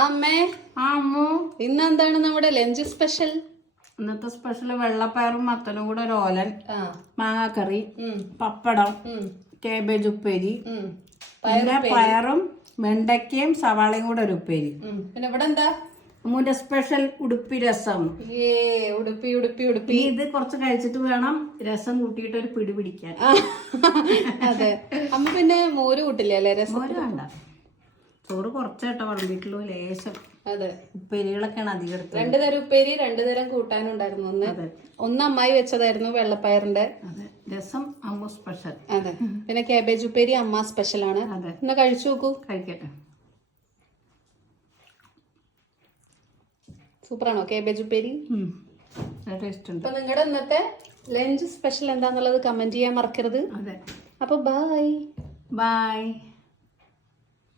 അമ്മേ അമ്മു ഇന്നെന്താണ് നമ്മുടെ ലഞ്ച് സ്പെഷ്യൽ? ഇന്നത്തെ സ്പെഷ്യൽ വെള്ളപ്പയറും മത്തനും കൂടെ ഒരു ഓലൻ, മാങ്ങാക്കറി, പപ്പടം, കേബേജ് ഉപ്പേരി, പിന്നെ പയറും വെണ്ടയ്ക്കയും സവാളയും കൂടെ ഒരു ഉപ്പേരി. പിന്നെ ഇവിടെ എന്താ അമ്മുവിന്റെ സ്പെഷ്യൽ ഉടുപ്പി രസം. ഉടുപ്പി ഉടുപ്പി ഉടുപ്പി. ഇത് കുറച്ച് കഴിച്ചിട്ട് വേണം രസം കൂട്ടിയിട്ട് ഒരു പിടി പിടിക്കാൻ. അതെ, അമ്മ പിന്നെ മോര് കൂട്ടില്ലേ അല്ലേ? രസം മോര് വേണ്ട, ചോറ് കുറച്ചേട്ടോ വിളമ്പിട്ടുള്ളൂ, ലേശം. അതെ, ഉപ്പേരികളൊക്കെയാണ് അധികം എടുത്തത്. 2 തരം ഉപ്പേരി 2 തരം കൂട്ടാനുണ്ടായിരുന്നു. ഒന്ന് അമ്മായി വെച്ചതായിരുന്നു വെള്ളപ്പയറിന്റെ. അതെ, രസം അമ്മ സ്പെഷ്യൽ. അതെ, പിന്നെ കാബേജ് ഉപ്പേരി അമ്മ സ്പെഷ്യൽ ആണ്. അതെ, ഒന്ന് കഴിച്ചു നോക്കൂ. കഴിക്കട്ടെ. സൂപ്പറാണോ കാബേജ് ഉപ്പേരി? ടേസ്റ്റ് ഉണ്ട്. അപ്പൊ നിങ്ങളുടെ ഇന്നത്തെ ലഞ്ച് സ്പെഷ്യൽ എന്താന്നുള്ളത് കമന്റ് ചെയ്യാൻ മറക്കരുത്. അതെ, അപ്പൊ ബൈ. ബൈ.